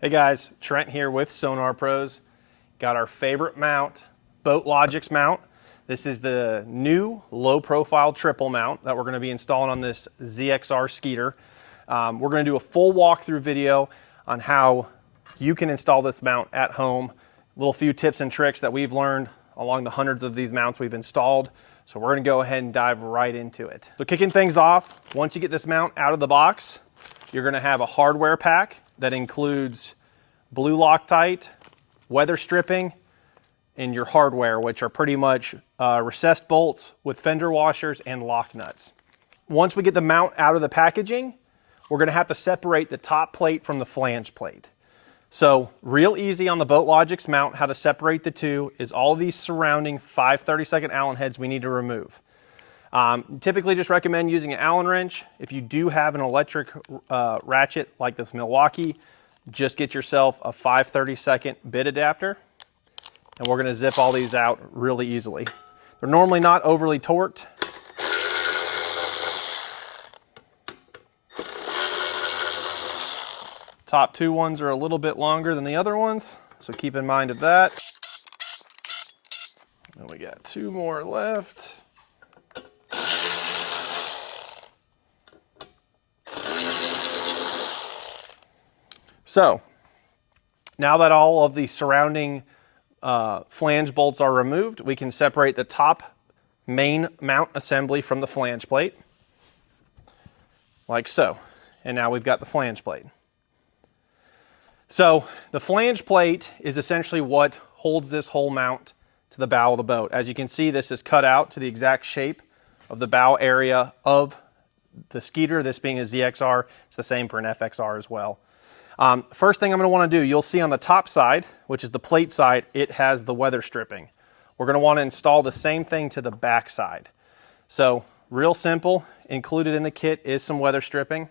Hey guys, Trent here with SonarPros. Got our favorite mount, Boat Logix mount. This is the new low profile triple mount that we're going to be installing on this ZXR Skeeter. We're going to do a full walkthrough video on how you can install this mount at home. Little few tips and tricks that we've learned along the hundreds of these mounts we've installed. So we're going to go ahead and dive right into it. So kicking things off, once you get this mount out of the box, you're going to have a hardware pack that includes blue Loctite, weather stripping, and your hardware, which are pretty much recessed bolts with fender washers and lock nuts. Once we get the mount out of the packaging, we're going to have to separate the top plate from the flange plate. So real easy on the Boat Logix mount, how to separate the two is all these surrounding 5/32 Allen heads we need to remove. Typically just recommend using an Allen wrench. If you do have an electric ratchet like this Milwaukee, just get yourself a 5/32 bit adapter, and we're going to zip all these out really easily. They're normally not overly torqued. Top two ones are a little bit longer than the other ones, so keep in mind of that. And we got two more left. So now that all of the surrounding flange bolts are removed, we can separate the top main mount assembly from the flange plate, like so. And now we've got the flange plate. So the flange plate is essentially what holds this whole mount to the bow of the boat. As you can see, this is cut out to the exact shape of the bow area of the Skeeter, this being a ZXR. It's the same for an FXR as well. First thing I'm going to want to do, you'll see on the top side, which is the plate side, it has the weather stripping. We're going to want to install the same thing to the back side. So real simple, included in the kit is some weather stripping.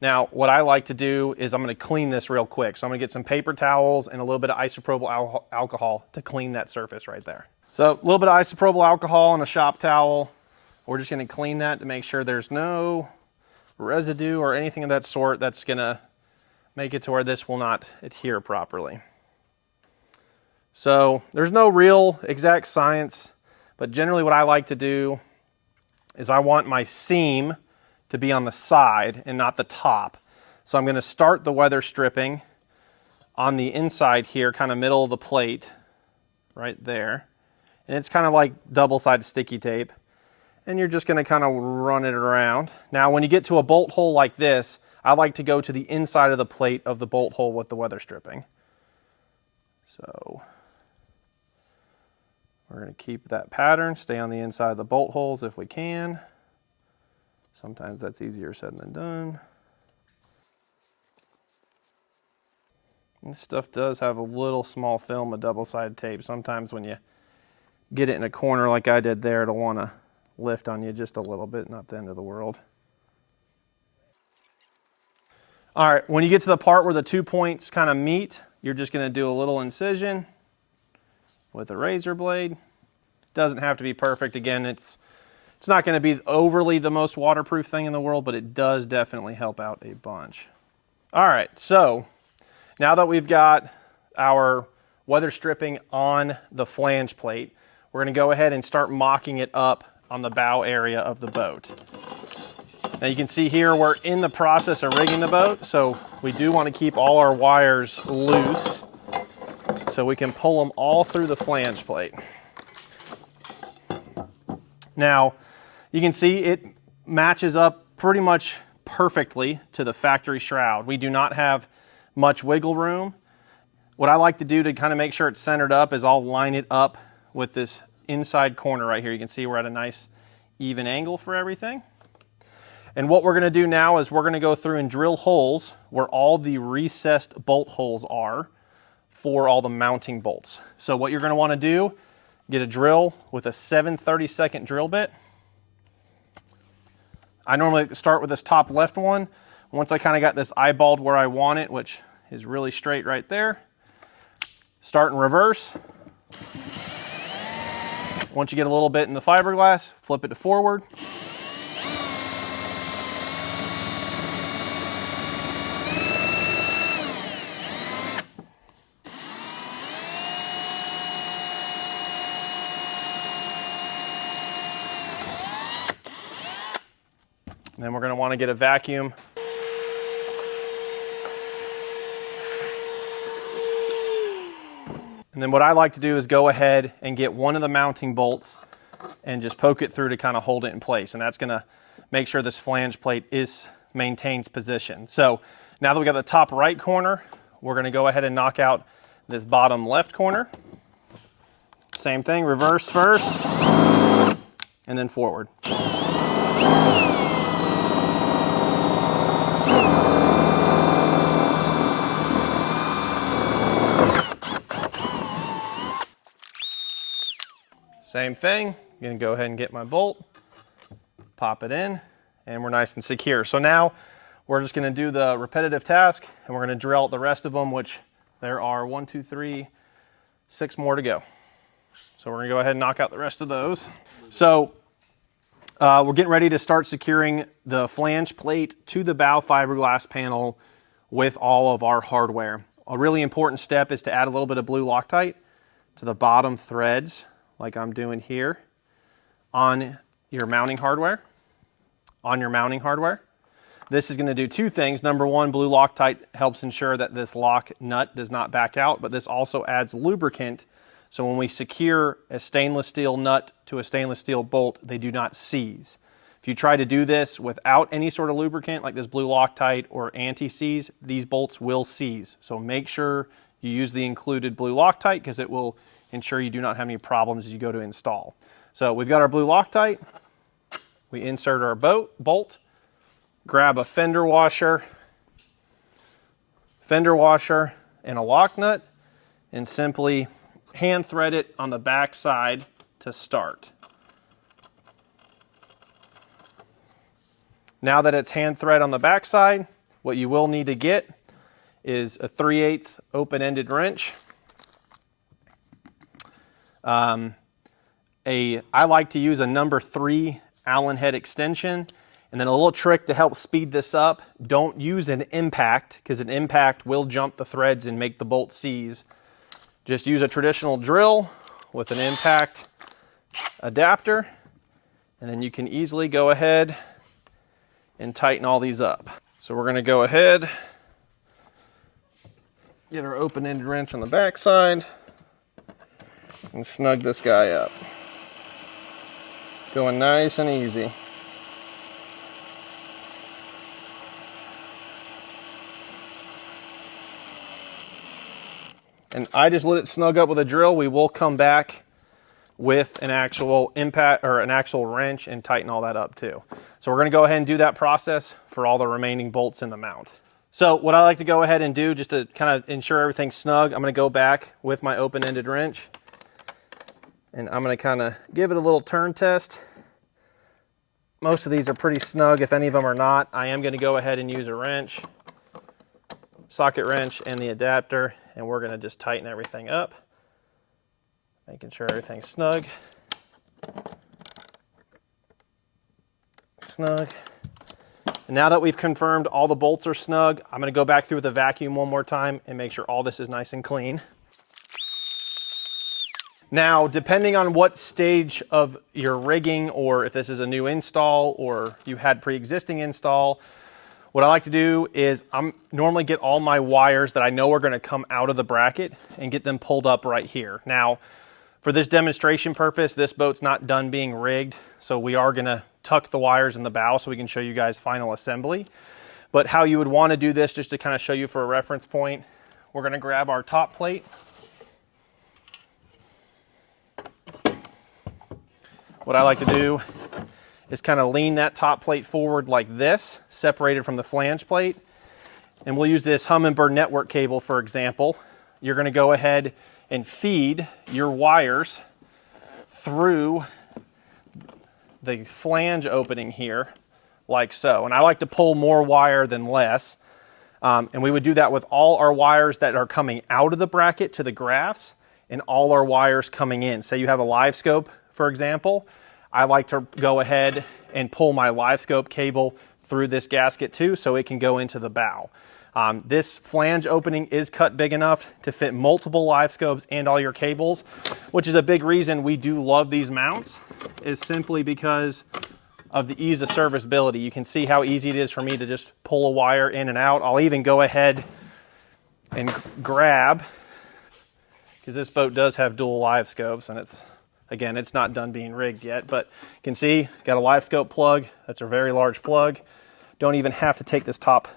Now what I like to do is I'm going to clean this real quick. So I'm going to get some paper towels and a little bit of isopropyl alcohol to clean that surface right there. So a little bit of isopropyl alcohol and a shop towel. We're just going to clean that to make sure there's no residue or anything of that sort that's going to make it to where this will not adhere properly. So there's no real exact science, but generally what I like to do is I want my seam to be on the side and not the top. So I'm going to start the weather stripping on the inside here, kind of middle of the plate, right there. And it's kind of like double-sided sticky tape. And you're just going to kind of run it around. Now when you get to a bolt hole like this, I like to go to the inside of the plate of the bolt hole with the weather stripping. So we're going to keep that pattern, stay on the inside of the bolt holes if we can. Sometimes that's easier said than done. This stuff does have a little small film of double-sided tape. Sometimes when you get it in a corner like I did there, it'll want to lift on you just a little bit, not the end of the world. All right, when you get to the part where the 2 points kind of meet, you're just going to do a little incision with a razor blade. Doesn't have to be perfect. Again, it's not going to be overly the most waterproof thing in the world, but it does definitely help out a bunch. All right, so now that we've got our weather stripping on the flange plate, we're going to go ahead and start mocking it up on the bow area of the boat. Now you can see here we're in the process of rigging the boat, so we do want to keep all our wires loose so we can pull them all through the flange plate. Now you can see it matches up pretty much perfectly to the factory shroud. We do not have much wiggle room. What I like to do to kind of make sure it's centered up is I'll line it up with this inside corner right here. You can see we're at a nice even angle for everything. And what we're going to do now is we're going to go through and drill holes where all the recessed bolt holes are for all the mounting bolts. So what you're going to want to do, get a drill with a 7/32 drill bit. I normally start with this top left one. Once I kind of got this eyeballed where I want it, which is really straight right there, start in reverse. Once you get a little bit in the fiberglass, flip it to forward. And then we're going to want to get a vacuum. And then what I like to do is go ahead and get one of the mounting bolts and just poke it through to kind of hold it in place. And that's going to make sure this flange plate maintains position. So now that we got the top right corner, we're going to go ahead and knock out this bottom left corner. Same thing, reverse first, and then forward. Same thing, I'm gonna go ahead and get my bolt, pop it in, and we're nice and secure. So now we're just gonna do the repetitive task, and we're gonna drill out the rest of them, which there are 1, 2, 3, 6 more to go. So we're gonna go ahead and knock out the rest of those. So we're getting ready to start securing the flange plate to the bow fiberglass panel with all of our hardware. A really important step is to add a little bit of blue Loctite to the bottom threads, like I'm doing here, on your mounting hardware. This is going to do 2 things. Number 1, blue Loctite helps ensure that this lock nut does not back out, but this also adds lubricant, so when we secure a stainless steel nut to a stainless steel bolt, they do not seize. If you try to do this without any sort of lubricant, like this blue Loctite or anti-seize, these bolts will seize. So make sure you use the included blue Loctite, because it will ensure you do not have any problems as you go to install. So we've got our blue Loctite. We insert our bolt, grab a fender washer and a lock nut, and simply hand thread it on the back side to start. Now that it's hand thread on the back side, what you will need to get is a 3/8 open-ended wrench. I like to use a number 3 Allen head extension. And then a little trick to help speed this up: don't use an impact, because an impact will jump the threads and make the bolt seize. Just use a traditional drill with an impact adapter, and then you can easily go ahead and tighten all these up. So we're going to go ahead, get our open-ended wrench on the back side, and snug this guy up. Going nice and easy. And I just let it snug up with a drill. We will come back with an actual impact or an actual wrench and tighten all that up too. So we're going to go ahead and do that process for all the remaining bolts in the mount. So what I like to go ahead and do, just to kind of ensure everything's snug, I'm going to go back with my open-ended wrench, and I'm going to kind of give it a little turn test. Most of these are pretty snug. If any of them are not, I am going to go ahead and use a wrench, socket wrench, and the adapter, and we're going to just tighten everything up, making sure everything's snug. Snug. And now that we've confirmed all the bolts are snug, I'm going to go back through with a vacuum one more time and make sure all this is nice and clean. Now, depending on what stage of your rigging, or if this is a new install or you had pre-existing install, what I like to do is normally get all my wires that I know are going to come out of the bracket and get them pulled up right here. Now, for this demonstration purpose, this boat's not done being rigged, so we are going to tuck the wires in the bow so we can show you guys final assembly. But how you would want to do this, just to kind of show you for a reference point, we're going to grab our top plate. What I like to do is kind of lean that top plate forward like this, separated from the flange plate. And we'll use this Humminbird network cable, for example. You're going to go ahead and feed your wires through the flange opening here, like so. And I like to pull more wire than less. And we would do that with all our wires that are coming out of the bracket to the graphs, and all our wires coming in. Say you have a live scope, for example. I like to go ahead and pull my live scope cable through this gasket too, so it can go into the bow. This flange opening is cut big enough to fit multiple live scopes and all your cables, which is a big reason we do love these mounts, is simply because of the ease of serviceability. You can see how easy it is for me to just pull a wire in and out. I'll even go ahead and grab, because this boat does have dual live scopes, and it's, again, it's not done being rigged yet, but you can see, got a live scope plug. That's a very large plug. Don't even have to take this top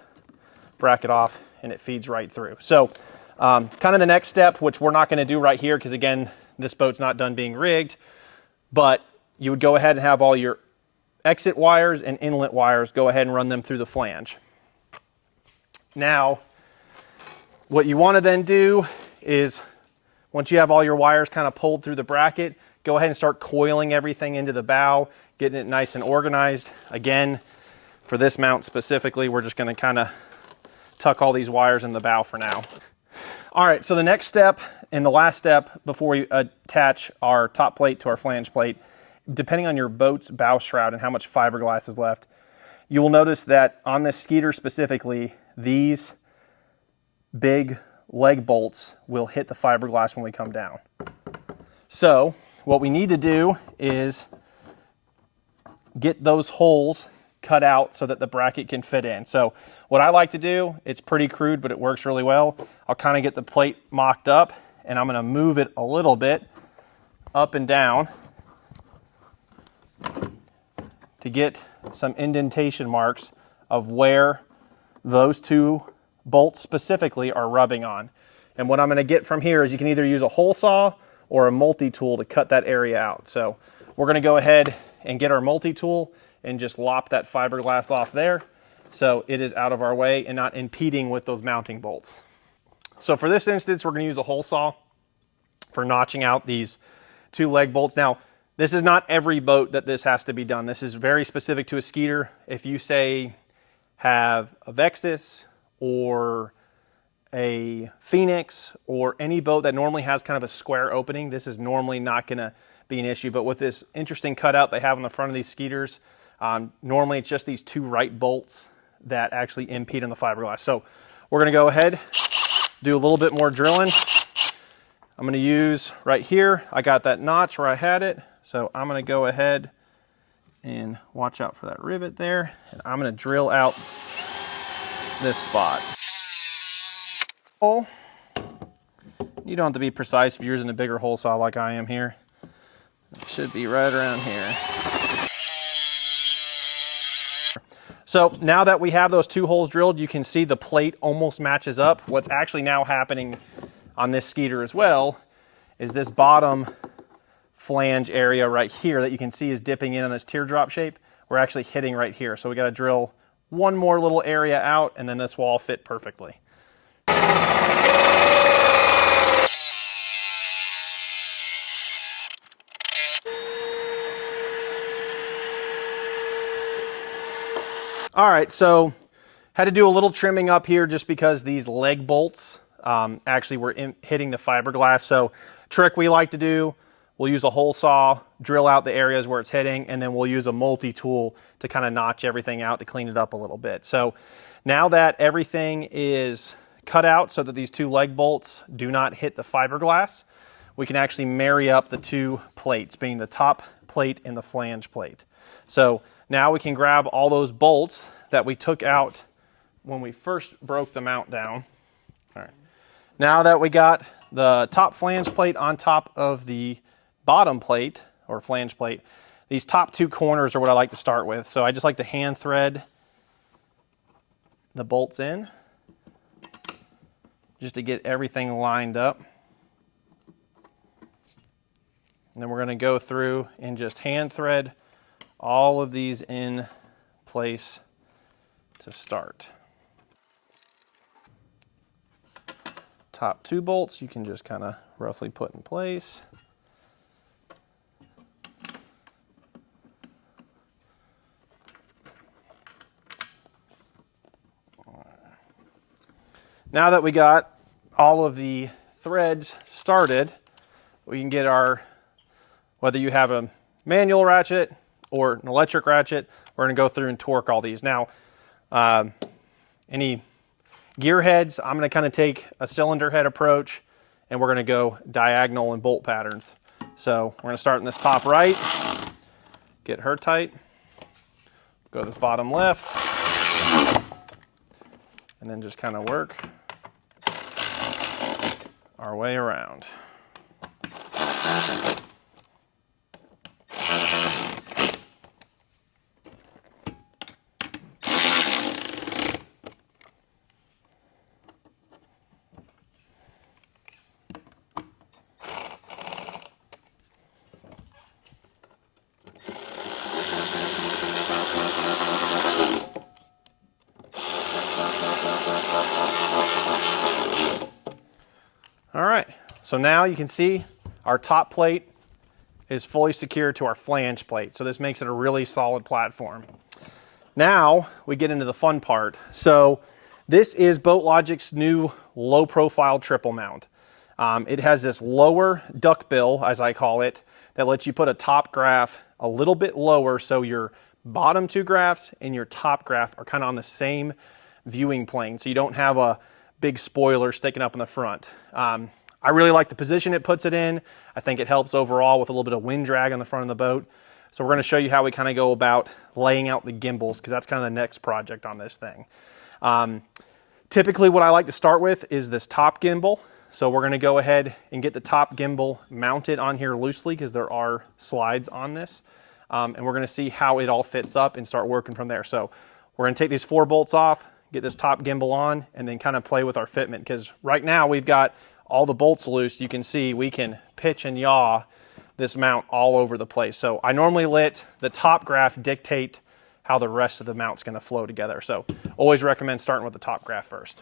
bracket off, and it feeds right through. So kind of the next step, which we're not going to do right here, because again, this boat's not done being rigged, but you would go ahead and have all your exit wires and inlet wires, go ahead and run them through the flange. Now, what you want to then do is, once you have all your wires kind of pulled through the bracket, go ahead and start coiling everything into the bow, getting it nice and organized. Again, for this mount specifically, we're just going to kind of tuck all these wires in the bow for now. All right, so the next step and the last step before we attach our top plate to our flange plate, depending on your boat's bow shroud and how much fiberglass is left, you will notice that on this Skeeter specifically, these big leg bolts will hit the fiberglass when we come down. So what we need to do is get those holes cut out so that the bracket can fit in. So what I like to do, it's pretty crude, but it works really well. I'll kind of get the plate mocked up, and I'm going to move it a little bit up and down to get some indentation marks of where those two bolts specifically are rubbing on. And what I'm going to get from here is you can either use a hole saw or a multi-tool to cut that area out. So we're going to go ahead and get our multi-tool and just lop that fiberglass off there so it is out of our way and not impeding with those mounting bolts. So for this instance, we're going to use a hole saw for notching out these two leg bolts. Now, this is not every boat that this has to be done. This is very specific to a Skeeter. If you say have a Vexus or a Phoenix or any boat that normally has kind of a square opening, this is normally not going to be an issue. But with this interesting cutout they have on the front of these Skeeters, normally it's just these two right bolts that actually impede on the fiberglass. So we're going to go ahead, do a little bit more drilling. I'm going to use right here, I got that notch where I had it, so I'm going to go ahead and watch out for that rivet there, and I'm going to drill out this spot. You don't have to be precise if you're using a bigger hole saw like I am here. It should be right around here. So now that we have those two holes drilled, you can see the plate almost matches up. What's actually now happening on this Skeeter as well is this bottom flange area right here that you can see is dipping in on this teardrop shape. We're actually hitting right here. So we got to drill one more little area out, and then this will all fit perfectly. All right, so had to do a little trimming up here just because these leg bolts actually were hitting the fiberglass. So trick we like to do, we'll use a hole saw, drill out the areas where it's hitting, and then we'll use a multi-tool to kind of notch everything out to clean it up a little bit. So now that everything is cut out so that these two leg bolts do not hit the fiberglass, we can actually marry up the two plates, being the top plate and the flange plate. So now we can grab all those bolts that we took out when we first broke the mount down. All right. Now that we got the top flange plate on top of the bottom plate or flange plate, these top two corners are what I like to start with. So I just like to hand thread the bolts in just to get everything lined up. And then we're going to go through and just hand thread all of these in place to start. Top two bolts you can just kind of roughly put in place. Now that we got all of the threads started, we can get our, whether you have a manual ratchet or an electric ratchet, we're going to go through and torque all these. Now, any gear heads, I'm going to kind of take a cylinder head approach, and we're going to go diagonal in bolt patterns. So we're going to start in this top right, get her tight. Go to this bottom left, and then just kind of work our way around. All right, so now you can see our top plate is fully secured to our flange plate. So this makes it a really solid platform. Now we get into the fun part. So this is Boat Logix's new low profile triple mount. It has this lower duck bill, as I call it, that lets you put a top graph a little bit lower so your bottom two graphs and your top graph are kind of on the same viewing plane. So you don't have a big spoiler sticking up in the front. I really like the position it puts it in. I think it helps overall with a little bit of wind drag on the front of the boat. So we're going to show you how we kind of go about laying out the gimbals, because that's kind of the next project on this thing. Typically what I like to start with is this top gimbal. So we're going to go ahead and get the top gimbal mounted on here loosely, because there are slides on this. And we're going to see how it all fits up and start working from there. So we're going to take these 4 bolts off, get this top gimbal on, and then kind of play with our fitment, because right now we've got all the bolts loose. You can see we can pitch and yaw this mount all over the place. So I normally let the top graph dictate how the rest of the mount's going to flow together. So always recommend starting with the top graph first.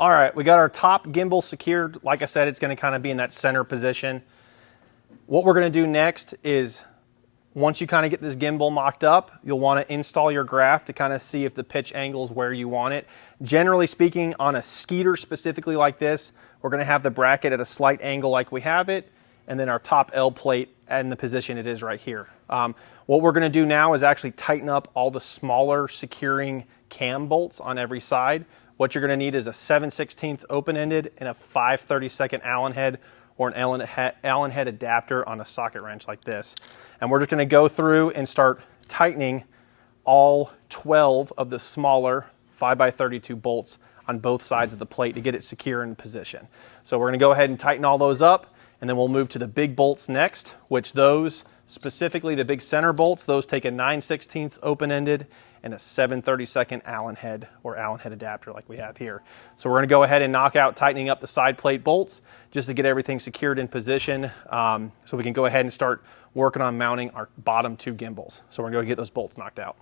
All right, we got our top gimbal secured. Like I said, it's going to kind of be in that center position. What we're going to do next is, once you kind of get this gimbal mocked up, you'll want to install your graph to kind of see if the pitch angle is where you want it. Generally speaking, on a Skeeter specifically like this, we're going to have the bracket at a slight angle like we have it, and then our top L plate in the position it is right here. What we're going to do now is actually tighten up all the smaller securing cam bolts on every side. What you're going to need is a 7/16 open-ended and a 5/32 Allen head, or an Allen head adapter on a socket wrench like this. And we're just going to go through and start tightening all 12 of the smaller 5x32 bolts on both sides of the plate to get it secure in position. So we're going to go ahead and tighten all those up, and then we'll move to the big bolts next, which those, specifically the big center bolts, those take a 9/16 open-ended and a 7/32 Allen head, or Allen head adapter like we have here. So we're going to go ahead and knock out tightening up the side plate bolts just to get everything secured in position, so we can go ahead and start working on mounting our bottom 2 gimbals. So we're going to go get those bolts knocked out.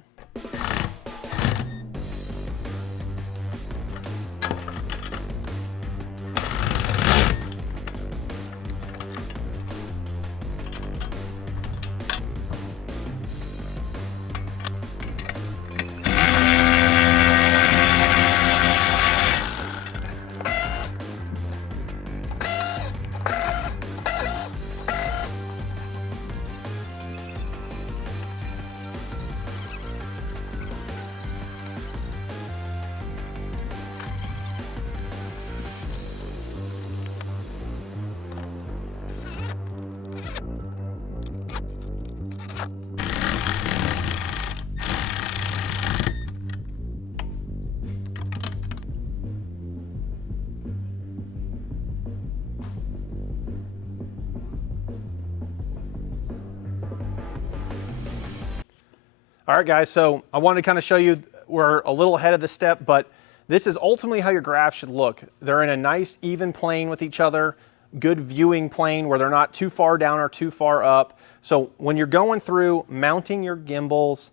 All right, guys, so I wanted to kind of show you we're a little ahead of the step, but This is ultimately how your graphs should look. They're in a nice even plane with each other, good viewing plane where they're not too far down or too far up. So when you're going through mounting your gimbals,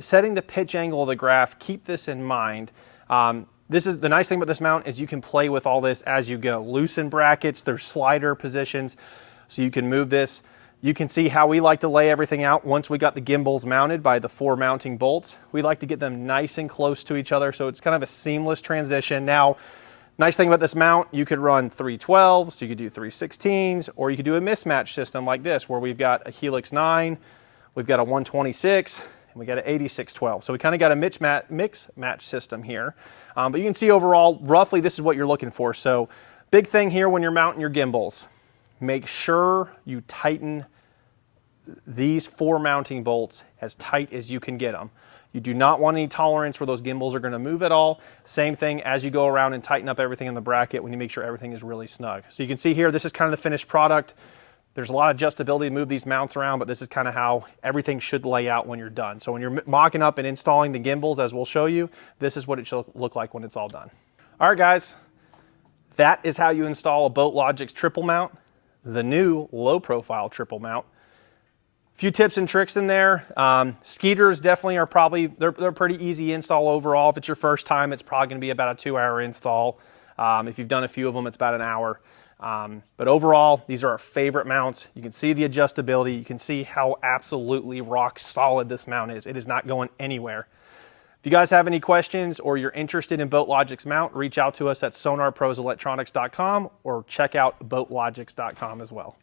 setting the pitch angle of the graph, keep this in mind. This is the nice thing about this mount is you can play with all this as you go. Loosen brackets, there's slider positions, so you can move this. You can see how we like to lay everything out once we got the gimbals mounted by the 4 mounting bolts. We like to get them nice and close to each other, so it's kind of a seamless transition. Now, nice thing about this mount, you could run 312s, so you could do 316s, or you could do a mismatch system like this, where we've got a Helix 9, we've got a 126, and we got an 8612. So we kind of got a mix match system here. But you can see overall, roughly this is what you're looking for. So big thing here when you're mounting your gimbals, make sure you tighten these 4 mounting bolts as tight as you can get them. You do not want any tolerance where those gimbals are going to move at all. Same thing as you go around and tighten up everything in the bracket when you make sure everything is really snug. So you can see here, this is kind of the finished product. There's a lot of adjustability to move these mounts around, but this is kind of how everything should lay out when you're done. So when you're mocking up and installing the gimbals, as we'll show you, this is what it should look like when it's all done. All right, guys, that is how you install a Boat Logix triple mount, the new low profile triple mount. A few tips and tricks in there. Skeeters definitely are they're pretty easy install overall. If it's your first time, it's probably going to be about a 2-hour install. If you've done a few of them, it's about an hour. But overall, these are our favorite mounts. You can see the adjustability. You can see how absolutely rock solid this mount is. It is not going anywhere. If you guys have any questions or you're interested in Boat Logix mount, reach out to us at SonarProsElectronics.com or check out BoatLogix.com as well.